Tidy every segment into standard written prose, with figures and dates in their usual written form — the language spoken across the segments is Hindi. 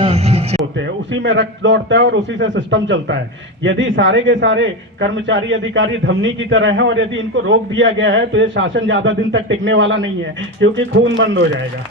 होते हैं, उसी में रक्त दौड़ता है और उसी से सिस्टम चलता है। यदि सारे के सारे कर्मचारी अधिकारी धमनी की तरह हैं और यदि इनको रोक दिया गया है तो ये शासन ज्यादा दिन तक टिकने वाला नहीं है, क्योंकि खून बंद हो जाएगा।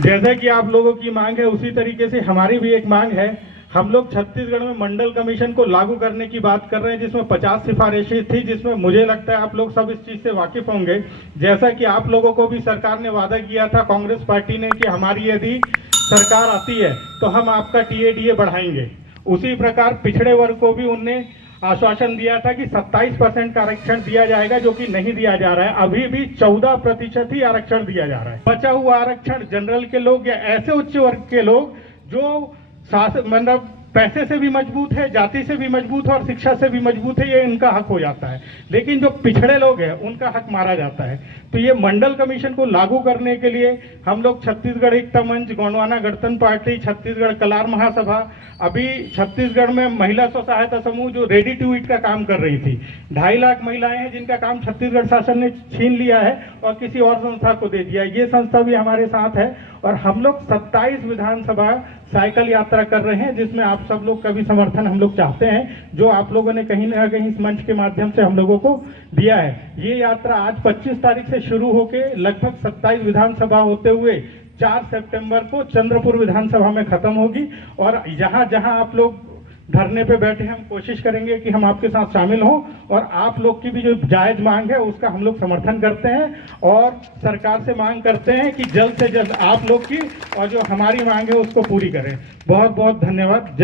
जैसा कि आप लोगों की मांग है उसी तरीके से हमारी भी एक मांग है। हम लोग छत्तीसगढ़ में मंडल कमीशन को लागू करने की बात कर रहे हैं, जिसमें 50 सिफारिशें थी, जिसमें मुझे लगता है आप लोग सब इस चीज से वाकिफ होंगे। जैसा कि आप लोगों को भी सरकार ने वादा किया था, कांग्रेस पार्टी ने, कि हमारी यदि सरकार आती है तो हम आपका टीएडीए बढ़ाएंगे। उसी प्रकार पिछड़े वर्ग को भी उनने आश्वासन दिया था कि 27% का आरक्षण दिया जाएगा, जो कि नहीं दिया जा रहा है। अभी भी 14% ही आरक्षण दिया जा रहा है। बचा हुआ आरक्षण जनरल के लोग या ऐसे उच्च वर्ग के लोग जो मतलब पैसे से भी मजबूत है, जाति से भी मजबूत है और शिक्षा से भी मजबूत है, ये इनका हक हो जाता है। लेकिन जो पिछड़े लोग हैं उनका हक मारा जाता है। तो ये मंडल कमीशन को लागू करने के लिए हम लोग छत्तीसगढ़ एकता मंच, गोंडवाना गणतंत्र पार्टी, छत्तीसगढ़ कलार महासभा, अभी छत्तीसगढ़ में महिला स्व सहायता समूह जो रेडी टू ईट का काम कर रही थी, 2.5 लाख महिलाएं हैं जिनका काम छत्तीसगढ़ शासन ने छीन लिया है और किसी और संस्था को दे दिया। ये संस्था भी हमारे साथ है और हम लोग 27 विधानसभा साइकिल यात्रा कर रहे हैं, जिसमें आप सब लोग का भी समर्थन हम लोग चाहते हैं, जो आप लोगों ने कहीं ना कहीं इस मंच के माध्यम से हम लोगों को दिया है। ये यात्रा आज 25 तारीख से शुरू होके लगभग 27 विधानसभा होते हुए 4 सितंबर को चंद्रपुर विधानसभा में खत्म होगी। और जहां जहां आप लोग धरने पे बैठे, हम कोशिश करेंगे कि हम आपके साथ शामिल हों और आप लोग की भी जो जायज मांग है उसका हम लोग समर्थन करते हैं और सरकार से मांग करते हैं कि जल्द से जल्द आप लोग की और जो हमारी मांग है उसको पूरी करें। बहुत बहुत धन्यवाद।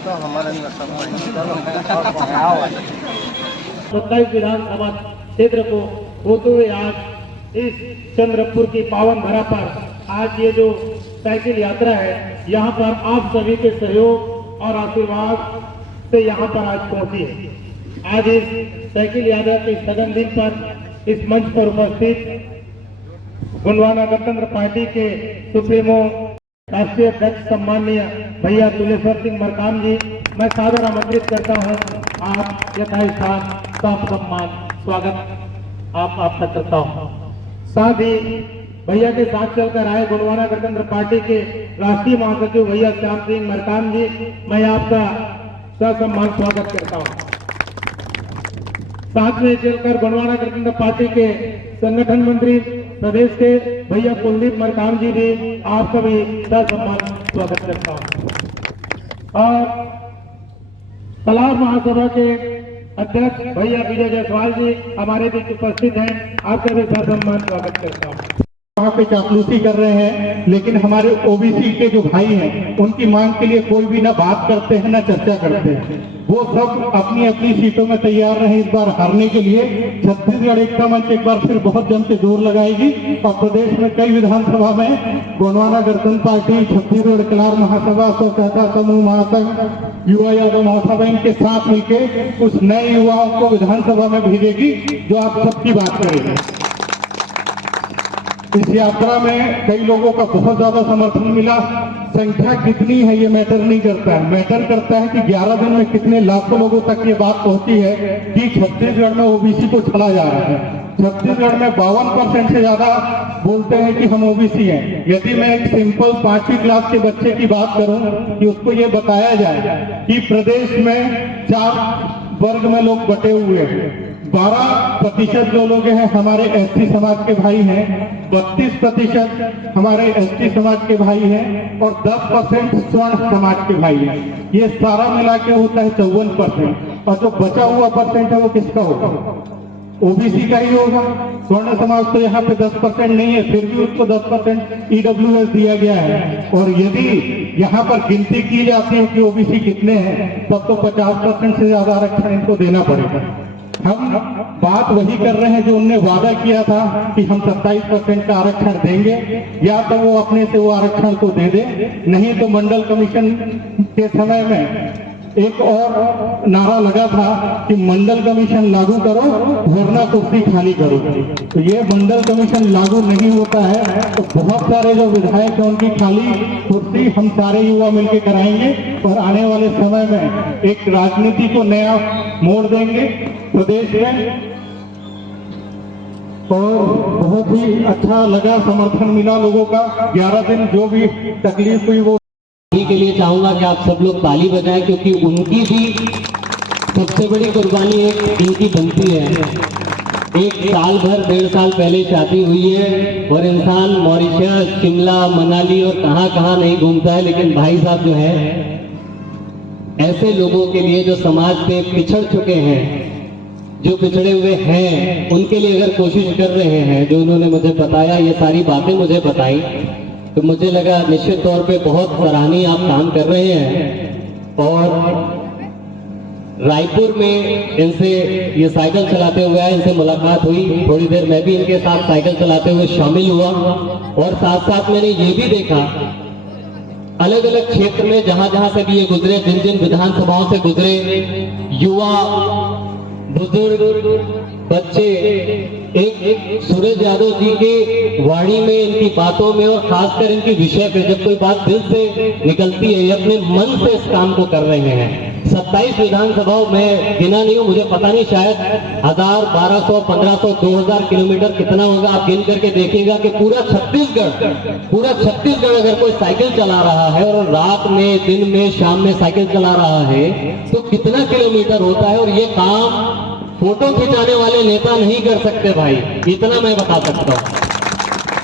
तो हमारे 27 विधानसभा क्षेत्र को होते हुए आज इस चंद्रपुर की पावन धरा पर आज ये जो साइकिल यात्रा है, यहाँ पर आप सभी के सहयोग और आशीर्वाद से यहाँ पर आज पहुंची है। आज इस साइकिल यात्रा के सघन दिन पर इस मंच पर उपस्थित गोंडवाना गणतंत्र पार्टी के सुप्रीमो राष्ट्रीय अध्यक्ष सम्माननीय भैया तुलेश्वर सिंह मरकाम जी, मैं सादर आमंत्रित करता हूं। आप यथास्थान सब सम्मान स्वागत आपका करता हूं। साथ ही भैया के साथ चलकर आए गोंडवाना गणतंत्र पार्टी के राष्ट्रीय महासचिव भैया श्याम सिंह मरकाम जी, मैं आपका ससम्मान स्वागत करता हूं। साथ में चलकर गोंडवाना गणतंत्र पार्टी के संगठन मंत्री प्रदेश के भैया कुलदीप मरकाम जी भी आपका भी ससम्मान स्वागत करता हूँ। और कलार महासभा के अध्यक्ष भैया विजय जायसवाल जी हमारे बीच उपस्थित हैं, आपका भी ससम्मान स्वागत करता हूँ। वहाँ पे चापलूसी कर रहे हैं, लेकिन हमारे ओबीसी के जो भाई हैं उनकी मांग के लिए कोई भी ना बात करते हैं ना चर्चा करते हैं। वो सब अपनी अपनी सीटों में तैयार रहे इस बार हारने के लिए। छत्तीसगढ़ एकता मंच एक बार फिर बहुत जम के जोर लगाएगी और प्रदेश में कई विधानसभा में गोंडवाना गणतंत्र पार्टी, छत्तीसगढ़ कलार महासभा, स्व सहायता समूह महासंघ, युवा यादव महासभा इनके साथ मिलकर उस नए युवाओं को विधानसभा में भेजेगी जो आप सबकी बात करेंगे। इस यात्रा में कई लोगों का बहुत ज्यादा समर्थन मिला। संख्या कितनी है ये मैटर नहीं करता है, मैटर करता है कि 11 दिन में कितने लाखों लोगों तक ये बात पहुंची है कि छत्तीसगढ़ में ओबीसी को छला जा रहा है। छत्तीसगढ़ में 52% से ज्यादा बोलते हैं कि हम ओबीसी हैं। यदि मैं एक सिंपल 5वीं क्लास के बच्चे की बात करूं कि उसको ये बताया जाए कि प्रदेश में 4 वर्ग में लोग बटे हुए हैं, 12% जो लोग हैं हमारे एसटी समाज के भाई हैं, 32% हमारे एसटी समाज के भाई हैं और 10% स्वर्ण समाज के भाई हैं। ये सारा मिला के होता है 54%। और जो बचा हुआ परसेंट है वो किसका होगा? ओबीसी का ही होगा। स्वर्ण समाज तो यहाँ पे 10% नहीं है, फिर भी उसको 10% ईडब्ल्यूएस दिया गया है। और यदि यहाँ पर गिनती की जाती है कि ओबीसी कितने हैं, तब तो 50% से ज्यादा आरक्षण इनको देना पड़ेगा। हम बात वही कर रहे हैं जो उनने वादा किया था कि हम 27% का आरक्षण देंगे, या तो वो अपने से वो आरक्षण तो दे दे, नहीं तो मंडल कमीशन के समय में एक और नारा लगा था कि मंडल कमीशन लागू करो वरना कुर्सी खाली करो। तो ये मंडल कमीशन लागू नहीं होता है तो बहुत सारे जो विधायक हैं उनकी खाली कुर्सी हम सारे युवा मिलकर कराएंगे और आने वाले समय में एक राजनीति को नया मोड़ देंगे प्रदेश में। और बहुत ही अच्छा लगा, समर्थन मिला लोगों का। 11 दिन जो भी तकलीफ हुई वो के लिए चाहूंगा कि आप सब लोग ताली बजाएं, क्योंकि उनकी भी सबसे बड़ी कुर्बानी एक इनकी बनती है। एक साल भर 1.5 साल पहले शादी हुई है और इंसान मॉरिशस, शिमला, मनाली और कहाँ नहीं घूमता है, लेकिन भाई साहब जो है ऐसे लोगों के लिए जो समाज से पिछड़ चुके हैं, जो पिछड़े हुए हैं, उनके लिए अगर कोशिश कर रहे हैं, जो उन्होंने मुझे बताया, ये सारी बातें मुझे बताई, तो मुझे लगा निश्चित तौर पे बहुत सराहनीय आप काम कर रहे हैं। और रायपुर में इनसे ये साइकिल चलाते हुए आए, इनसे मुलाकात हुई, थोड़ी देर मैं भी इनके साथ साइकिल चलाते हुए शामिल हुआ। और साथ साथ मैंने ये भी देखा अलग अलग क्षेत्र में जहां से भी ये गुजरे, जिन विधानसभाओं से गुजरे, युवा, बुजुर्ग, बच्चे, एक सूरज यादव जी के वाणी में, इनकी बातों में और खासकर इनकी विषय पे जब कोई बात दिल से निकलती है, ये अपने मन से इस काम को कर रहे हैं। 27 विधानसभाओं में गिना नहीं हूं, मुझे पता नहीं, शायद 1000, 1200, 1500, 2000 किलोमीटर कितना होगा, आप गिन करके देखिएगा कि पूरा छत्तीसगढ़ अगर कोई साइकिल चला रहा है और रात में, दिन में, शाम में साइकिल चला रहा है तो कितना किलोमीटर होता है। और ये काम फोटो खिंचाने वाले नेता नहीं कर सकते भाई, इतना मैं बता सकता हूँ।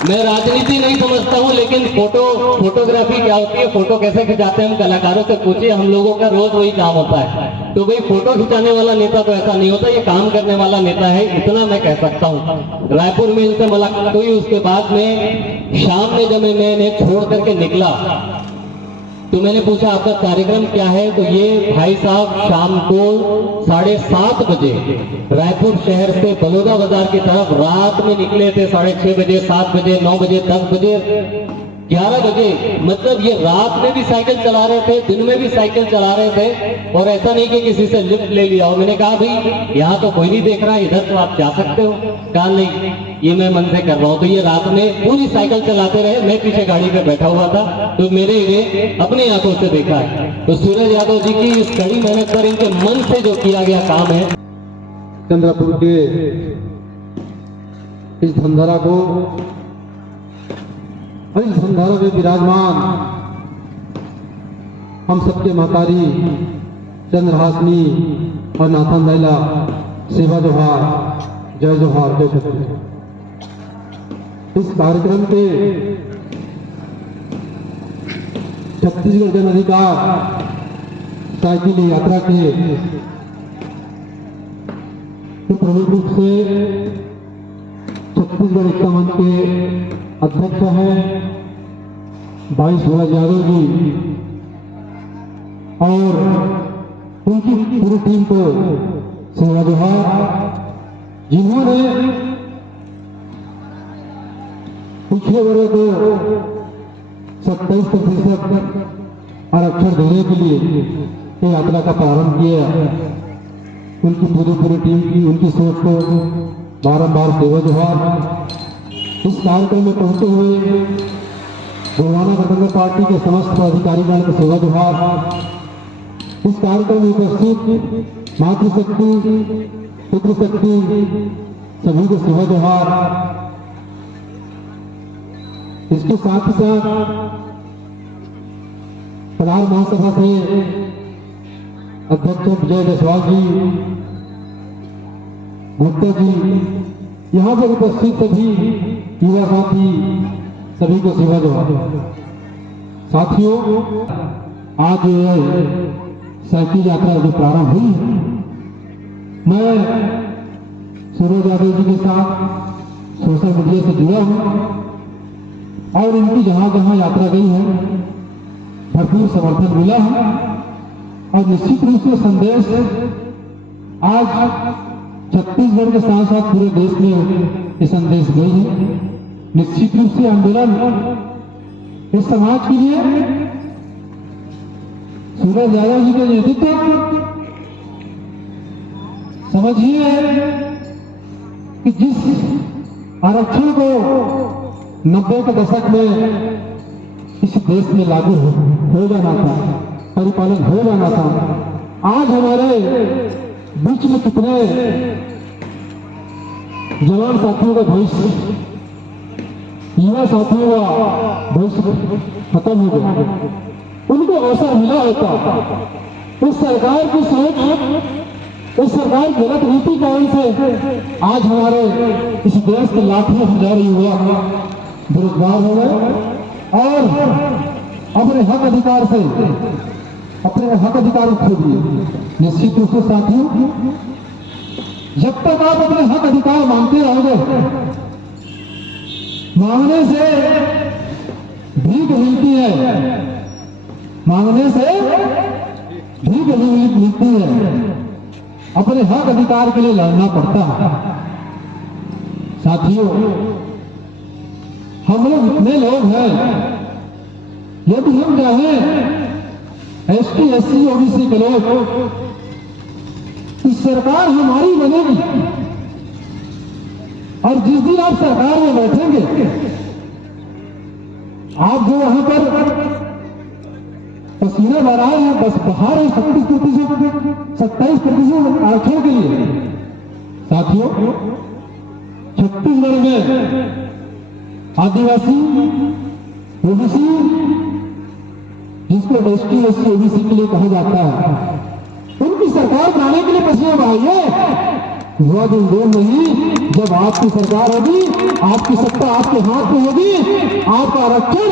मैं राजनीति नहीं समझता हूँ, लेकिन फोटोग्राफी क्या होती है, फोटो कैसे खिंचाते हैं, हम कलाकारों से पूछिए, हम लोगों का रोज वही काम होता है। तो भाई फोटो खिंचाने वाला नेता तो ऐसा नहीं होता, ये काम करने वाला नेता है, इतना मैं कह सकता हूँ। रायपुर में इनसे मुलाकात हुई, उसके बाद में शाम में जब मैं इन्हें छोड़ करके निकला तो मैंने पूछा आपका कार्यक्रम क्या है, तो ये भाई साहब शाम को 7:30 बजे रायपुर शहर से बलौदा बाजार की तरफ रात में निकले थे। 6:30 बजे, 7 बजे, 9 बजे, 10 बजे, 11 बजे, मतलब ये रात में भी साइकिल चला रहे थे, दिन में भी साइकिल चला रहे थे। और ऐसा नहीं कि किसी से लिफ्ट ले लिया। और मैंने कहा भाई यहाँ तो कोई नहीं देख रहा, इधर तो आप जा सकते हो। कहा नहीं, ये मैं मन से कर रहा हूँ। तो ये रात में पूरी साइकिल चलाते रहे, मैं पीछे गाड़ी पे बैठा हुआ था, तो मेरे अपने आंखों से देखा है। तो सूरज यादव जी की इस कड़ी मेहनत पर, इनके मन से जो किया गया काम है, चंद्रपुर के इस धनधरा को, इस धनधरा में विराजमान हम सबके महतारी चंद्रहासनी और नाथन महिला, सेवा जोहार, जय जोहार, जय छत्तीसगढ़। इस कार्यक्रम के छत्तीसगढ़ जन अधिकार साइकिल यात्रा के प्रमुख रूप से छत्तीसगढ़ एकता मंच के अध्यक्ष हैं भाई सूरज यादव जी और उनकी पूरी टीम को सेवा जोहार, जिन्होंने पिछले वर्ग को 27% आरक्षण देने के लिए ये यात्रा का प्रारंभ किया। उनकी पूरी टीम की, उनकी सोच को बारंबार सेवा जोहार। इस कार्यक्रम में पहुंचे हुए गोवाना गणतंत्र पार्टी के समस्त पदाधिकारीगण को सेवा जोहार। इस कार्यक्रम में उपस्थित मातृशक्ति, पितृशक्ति सभी को सेवा जोहार। इसके साथ ही साथ प्रधान महासभा से अध्यक्ष विजय जायसवाल जी, गुप्ता जी, यहाँ पर उपस्थित सभी युवा साथी सभी को सेवा जोहार। साथियों, आज साइकिल यात्रा जो प्रारंभ हुई है, मैं सूरज यादव जी के साथ सोशल मीडिया से जुड़ा हूँ और इनकी जहां जहां यात्रा गई है भरपूर समर्थन मिला है और निश्चित रूप से संदेश आज छत्तीसगढ़ के साथ साथ पूरे देश में ये संदेश गई है। निश्चित रूप से आंदोलन इस समाज के लिए सूरज यादव जी के नेतृत्व समझिए कि जिस आरक्षण को 90 के दशक में इस देश में लागू हो जाना था, परिपालन हो जाना था, आज हमारे बीच में कितने जवान साथियों का भविष्य, युवा साथियों का भविष्य खत्म हो गया। उनको अवसर मिला होता। इस सरकार की सोच, इस सरकार की गलत नीति कारण से आज हमारे इस देश के लाखों हजार युवा बेरोजगार हो गए और अपने हक अधिकार से अपने हक अधिकार खो दिए। निश्चित रूप से साथियों, जब तक आप अपने हक अधिकार मांगते रहोगे, मांगने से भीख मिलती है, मांगने से भीख मिलती है, अपने हक अधिकार के लिए लड़ना पड़ता है। साथियों, हम लोग इतने लोग हैं, यदि हम चाहें एसटी, एससी, ओबीसी के लोग, इस सरकार हमारी बनेगी और जिस दिन आप सरकार में बैठेंगे, आप जो वहां पर पसीना बहा रहे हैं, बस बहा रहे 27% आरक्षण के लिए। साथियों, छत्तीसगढ़ में आदिवासी, ओबीसी, जिसको एसटी, एससी, ओबीसी के लिए कहा जाता है, उनकी सरकार बनाने के लिए पसीना बहाइए। हुआ दिन नहीं, जब आपकी सरकार होगी, आपकी सत्ता आपके हाथ में होगी, आपका आरक्षण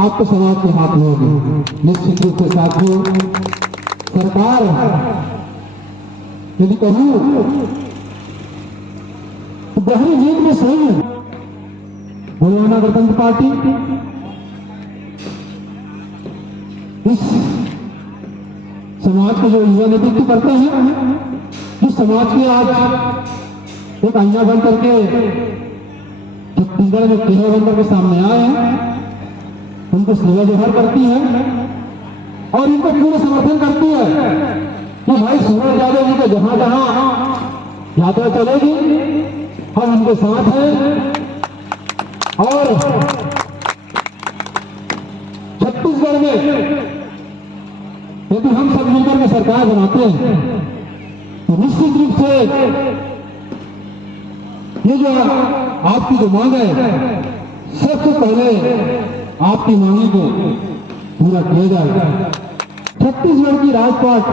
आपके समाज के हाथ में होगी। निश्चित रूप से साथियों, सरकार यदि कहूं तो गहरी नींद में सोई है। गोवाना गणतंत्र पार्टी इस समाज का जो युवा नेतृत्व करते हैं, जिस समाज के आज एक आईना बन करके छत्तीसगढ़ में 13 बन करके सामने आए हैं, उनको सेवा जोहार करती है और इनको पूरा समर्थन करती है कि भाई सूरज यादव जी को जहां जहां यात्रा चलेगी हम उनके साथ हैं। और छत्तीसगढ़ में यदि हम सब मिलकर के सरकार बनाते हैं तो निश्चित रूप से ये जो आपकी जो मांग है, सबसे पहले आपकी मांगी को पूरा किया जाएगा। छत्तीसगढ़ की राजपाट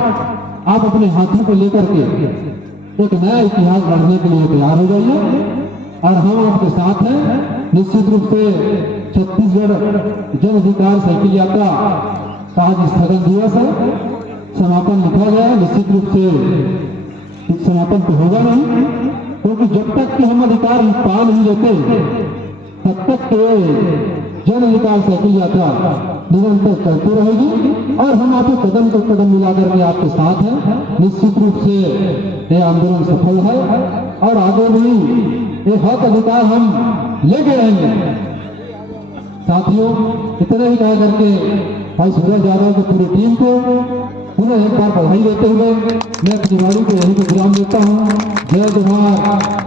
आप अपने हाथों को लेकर के एक नया इतिहास गढ़ने के लिए तैयार हो जाइए और हम आपके साथ हैं। निश्चित रूप से छत्तीसगढ़ जन अधिकार साइकिल यात्रा का आज स्थगन दिवस है, समापन लिखा गया है। निश्चित रूप से इस समापन तो होगा नहीं, क्योंकि जब तक कि हम अधिकार पा नहीं लेते तब तक जन अधिकार साइकिल यात्रा निरंतर चलती रहेगी और हम आपको कदम से कदम मिलाकर के आपके साथ हैं। निश्चित रूप से ये आंदोलन सफल है और आगे भी ये हक अधिकार हम लेके रहेंगे। साथियों, इतना ही कह करके भाई सूरज यादव की पूरी टीम को पुनः एक बार बधाई देते हुए मैं अपनी वाणी को यहीं पर विराम देता हूँ। जय जोहार,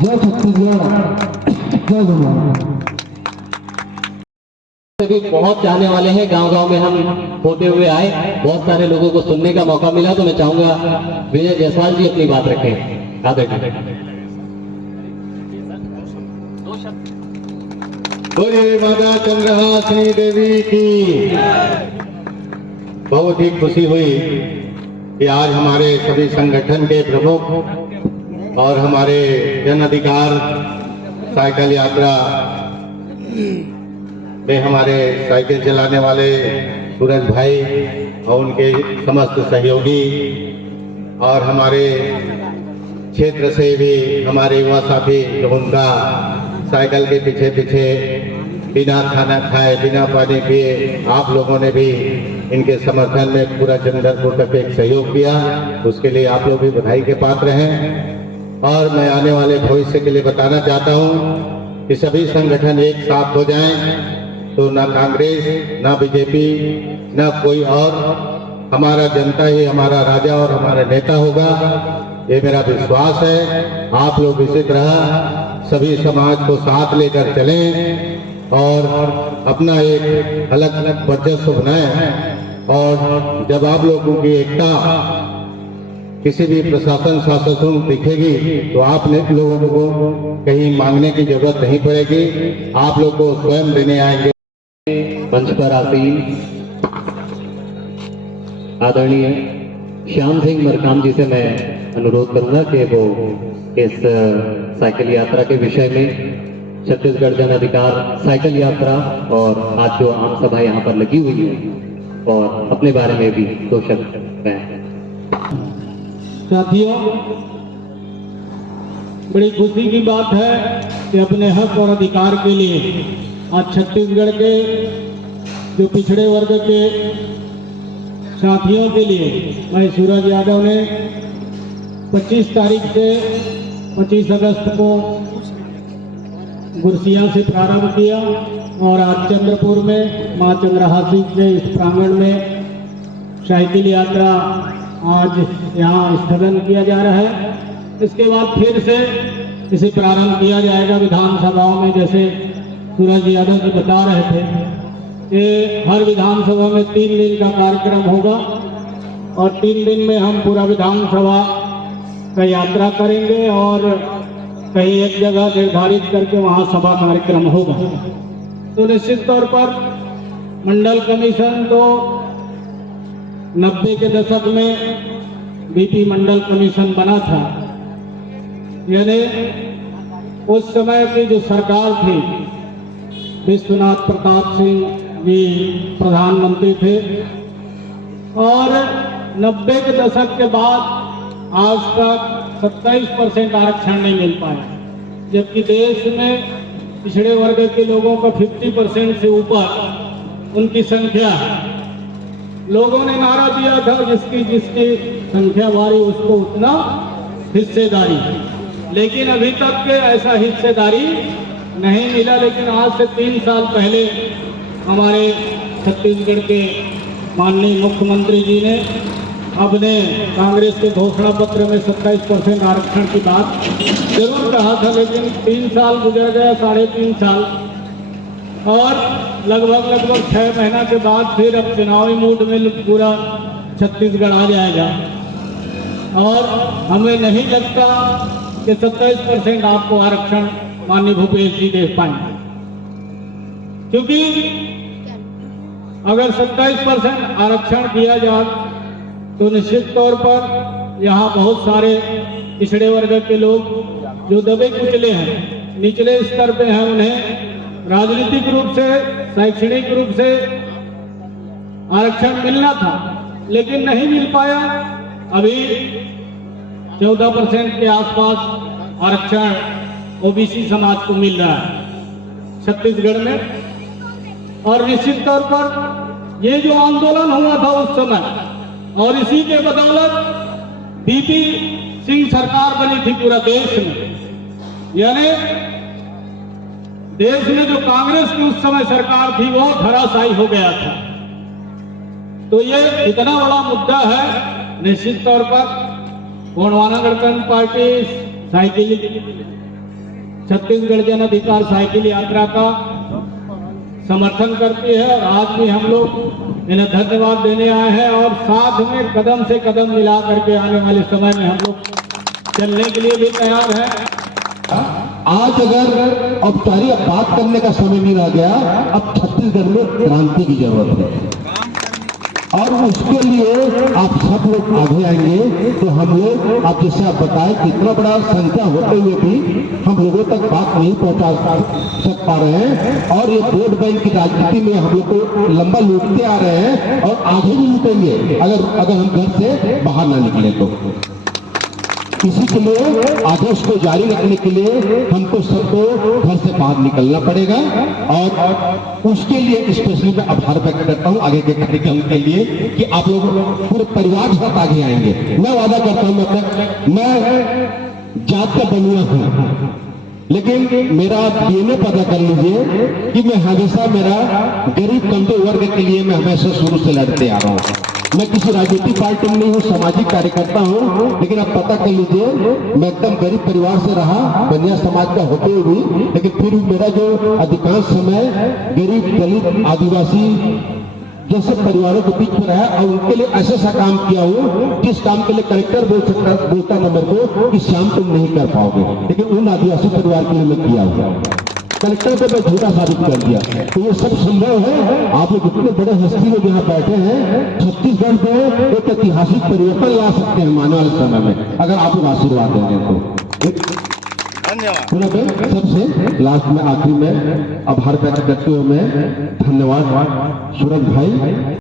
जय छत्तीसगढ़, जय जोहार। भी बहुत चाहने वाले हैं। गांव-गांव में हम होते हुए आए, बहुत सारे लोगों को सुनने का मौका मिला। तो मैं चाहूंगा विजय जायसवाल जी अपनी बात रखें। आदरणीय बोलिए माता चंद्रहासिनी देवी की। बहुत ही खुशी हुई कि आज हमारे सभी संगठन के प्रमुख और हमारे जन अधिकार साइकिल यात्रा में हमारे साइकिल चलाने वाले सूरज भाई और उनके समस्त सहयोगी और हमारे क्षेत्र से भी हमारे युवा साथी जो उनका साइकिल के पीछे पीछे बिना खाना खाए बिना पानी पिए आप लोगों ने भी इनके समर्थन में पूरा चंद्रपुर तक एक सहयोग दिया, उसके लिए आप लोग भी बधाई के पात्र हैं। और मैं आने वाले भविष्य के लिए बताना चाहता हूं कि सभी संगठन एक साथ हो जाएं तो ना कांग्रेस ना बीजेपी ना कोई और, हमारा जनता ही हमारा राजा और हमारा नेता होगा, ये मेरा विश्वास है। आप लोग इसी तरह सभी समाज को साथ लेकर चलें और अपना एक अलग अलग वर्चस्व बनाएं। और जब आप लोगों की एकता किसी भी प्रशासन शासन दिखेगी तो आप लोगों को कहीं मांगने की जरूरत नहीं पड़ेगी, आप लोग को स्वयं देने आएंगे। मंच पर आसीन आदरणीय श्याम सिंह मरकाम जी से मैं अनुरोध करूंगा कि वो इस साइकिल यात्रा के विषय में छत्तीसगढ़ जन अधिकार साइकिल यात्रा और आज जो आम सभा यहाँ पर लगी हुई है और अपने बारे में भी 2 शब्द कहें। साथियों, बड़ी खुशी की बात है कि अपने हक और अधिकार के लिए आज छत्तीसगढ़ के जो पिछड़े वर्ग के साथियों के लिए भाई सूरज यादव ने 25 तारीख से 25 अगस्त को गुरसिया से प्रारंभ किया और आज चंद्रपुर में मां चंद्रहासिनी के इस प्रांगण में साइकिल यात्रा आज यहाँ स्थगन किया जा रहा है। इसके बाद फिर से इसे प्रारंभ किया जाएगा विधानसभाओं में, जैसे सूरज यादव जी बता रहे थे कि हर विधानसभा में 3 दिन का कार्यक्रम होगा और 3 दिन में हम पूरा विधानसभा का यात्रा करेंगे और कहीं एक जगह निर्धारित करके वहां सभा कार्यक्रम होगा। तो निश्चित तौर पर मंडल कमीशन तो 90 के दशक में बीपी मंडल कमीशन बना था, यानी उस समय की जो सरकार थी विश्वनाथ प्रताप सिंह जी प्रधानमंत्री थे और 90 के दशक के बाद आज तक 27% आरक्षण नहीं मिल पाया, जबकि देश में पिछड़े वर्ग के लोगों का 50% से ऊपर उनकी संख्या है। लोगों ने नारा दिया था जिसकी जिसकी संख्या वारी उसको उतना हिस्सेदारी, लेकिन अभी तक के ऐसा हिस्सेदारी नहीं मिला। लेकिन आज से 3 साल पहले हमारे छत्तीसगढ़ के माननीय मुख्यमंत्री जी ने अपने कांग्रेस के घोषणा पत्र में 27% आरक्षण की बात जरूर कहा था, लेकिन 3 साल गुजर गया, 3.5 साल, और लगभग 6 महीना के बाद फिर अब चुनावी मूड में पूरा छत्तीसगढ़ आ जाएगा और हमें नहीं लगता कि 27% आपको आरक्षण माननीय भूपेश जी दे पाएंगे, क्योंकि अगर 27% आरक्षण किया जाए तो निश्चित तौर पर यहाँ बहुत सारे पिछड़े वर्ग के लोग जो दबे कुचले हैं, निचले स्तर पे हैं, उन्हें राजनीतिक रूप से शैक्षणिक रूप से आरक्षण मिलना था लेकिन नहीं मिल पाया। अभी 14% के आसपास आरक्षण ओबीसी समाज को मिल रहा है छत्तीसगढ़ में। और निश्चित तौर पर ये जो आंदोलन हुआ था उस समय और इसी के बदौलत बीपी सिंह सरकार बनी थी पूरा देश में, यानी देश में जो कांग्रेस की उस समय सरकार थी वो धराशायी हो गया था। तो ये इतना बड़ा मुद्दा है। निश्चित तौर पर गोंडवाना गणतंत्र पार्टी साइकिल छत्तीसगढ़ जन अधिकार साइकिल यात्रा का समर्थन करती है और आज भी हम लोग इन्हें धन्यवाद देने आए हैं और साथ में कदम से कदम मिला करके आने वाले समय में हम लोग चलने के लिए भी तैयार हैं। आज अगर औपचारिक बात करने का समय नहीं रह गया, अब छत्तीसगढ़ में क्रांति की जरूरत है और उसके लिए आप सब लोग आगे आएंगे तो हम लोग, आप जैसे आप बताएं कि इतना बड़ा संख्या होते हुए भी हम लोगों तक बात नहीं पहुंचा सक पा रहे हैं और ये वोट बैंक की राजनीति में हम लोग को लंबा लूटते आ रहे हैं और आगे भी लूटेंगे अगर हम घर से बाहर ना निकले तो। इसी के लिए आदेश को जारी रखने के लिए हमको सबको घर से बाहर निकलना पड़ेगा और उसके लिए स्पेशली मैं आभार व्यक्त करता हूं आगे के कार्यक्रम के लिए कि आप लोग पूरे परिवार के साथ आगे आएंगे। मैं वादा करता हूं मैं जात का बनिया हूं, लेकिन मेरा डीएनए पता कर लीजिए कि मैं हमेशा मेरा गरीब कमजोर वर्ग के लिए मैं हमेशा शुरू से लड़ते आ रहा हूं। मैं किसी राजनीतिक पार्टी में नहीं हूँ, सामाजिक कार्यकर्ता हूँ, लेकिन आप पता कर लीजिए मैं एकदम गरीब परिवार से रहा, बनिया समाज का होते हुए भी, लेकिन फिर मेरा जो अधिकांश समय गरीब दलित आदिवासी जैसे परिवारों के बीच में रहा और उनके लिए ऐसा सा काम किया हूँ जिस काम के लिए कलेक्टर बोलता ना मेरे को कि श्याम तुम नहीं कर पाओगे, लेकिन उन आदिवासी परिवार के लिए मैं किया हुआ कलेक्टर को मैं झूठा साबित कर दिया। तो ये सब संभव है। आप लोग इतने बड़े हस्ती लोग यहाँ बैठे हैं, छत्तीसगढ़ में एक ऐतिहासिक परिवर्तन ला सकते हैं आने वाले समय में अगर आप लोग आशीर्वाद देंगे तो। धन्यवाद। सबसे लास्ट में आखिरी में आभार व्यक्त करते हुए मैं धन्यवाद सूरज भाई